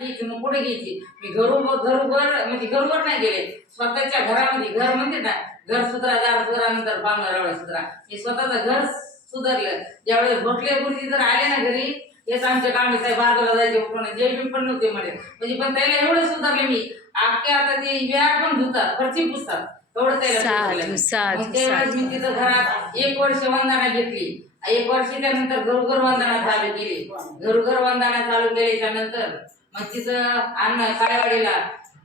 मग कुठे घ्यायची मी घरोघर म्हणजे घरोघर नाही गेले, स्वतःच्या घरामध्ये घर म्हणते ना, घर सुधरा दार सुधरा नंतर बांगला रवळ सुधरा. हे स्वतःचं घर सुधारलं. ज्यावेळेस भोटले गुरुजी जर आले ना घरी, हेच आमच्या कामे साहेब बाजूला जायचे उठून जय पण नव्हते म्हणे, म्हणजे पण त्याला एवढं सुधारले मी अख्ख्या आता ते विहार पण धुतात, फरची पुसतात, एवढं त्याला सुधारलं. मग त्यावेळेस मी तिथं घरात 1 वर्ष वंदना घेतली. 1 वर्ष त्यानंतर घरोघर वंदना चालू केली. घरोघर वंदना चालू केल्याच्या नंतर मग तिथं अन्न काळेवाडीला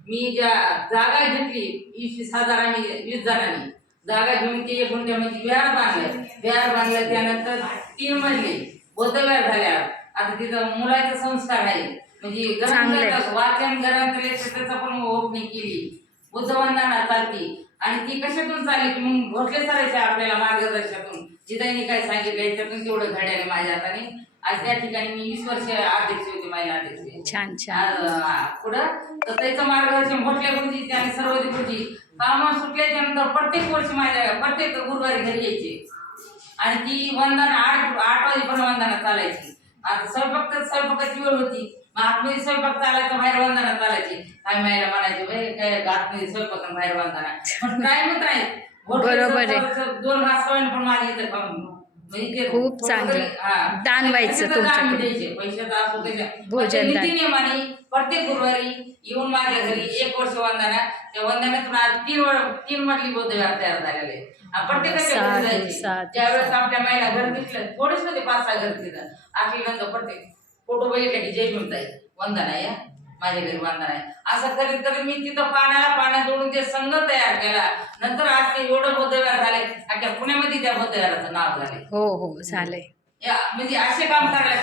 मी ज्या जागा घेतली 20,000 आम्ही 20 जणांनी जागा घेऊन ते गुंठ्यामध्ये विहार बांधलं. विहार बांधलं त्यानंतर 3 मजले बौद्धविहार झाल्या. आता तिथं मुलाचे संस्कार आहे, म्हणजे वाचन ग्रंथालय त्याचा पण ओपनिंग केली. बुद्धवंदना चालती आणि ती कशातून चालली की मग भोसले सरायच्या आपल्याला मार्गदर्शनातून जिथं काय सांगितलं याच्यातून तेवढं घड्याने माझ्या हाताने. आज त्या ठिकाणी मी 20 वर्ष अध्यक्ष होते, महिला अध्यक्ष. छान छान. पुढं तर त्याचं मार्गदर्शन भोसले गुरुजी आणि सर्वोदय गुरुजी काम सुटल्याच्या नंतर प्रत्येक वर्षी माझ्या प्रत्येक गुरुवारी घरी यायचे आणि ती वंदना 8 वाजेपर्यंत वंदना चालायची. आता स्वयंपाकाची वेळ होती, मग आतमध्ये स्वयंपाक चालायचा, बाहेर वंदना चालायची. काय मायला म्हणायचे बाई काय आतमध्ये स्वयंपाक बाहेर वंदना, पण टाइमच नाही. बरोबर आहे. 2 घास पण माझ्या इथं खाऊन म्हणजे खूप चांगलं दान व्हायचं तुमचं पैशाचा असो त्याच्या भोजन दान. नियमाने प्रत्येक गुरुवारी येऊन माझ्या घरी 1 वर्ष वंदना. त्या वंदनातून आज 3 मजली बौद्धविहार तयार झालेले. प्रत्येकाच्या घरी जायचे. ज्यावेळेस आपल्या महिला घर दिसलं थोडेच होते 5-6 घर तिथं आपली नंतर प्रत्येक फोटो बघितले की जय भीम ताई वंदना या माझ्या घरी वंदना आहे. असं करीत करीत मी तिथं पाण्या जोडून ते संघ तयार केला. नंतर आज ते एवढं बौद्धविहार झाले, अख्ख्या पुण्यामध्ये त्या बौद्धविहाराचं नाव झाले. हो हो झालंय. म्हणजे असे काम करायला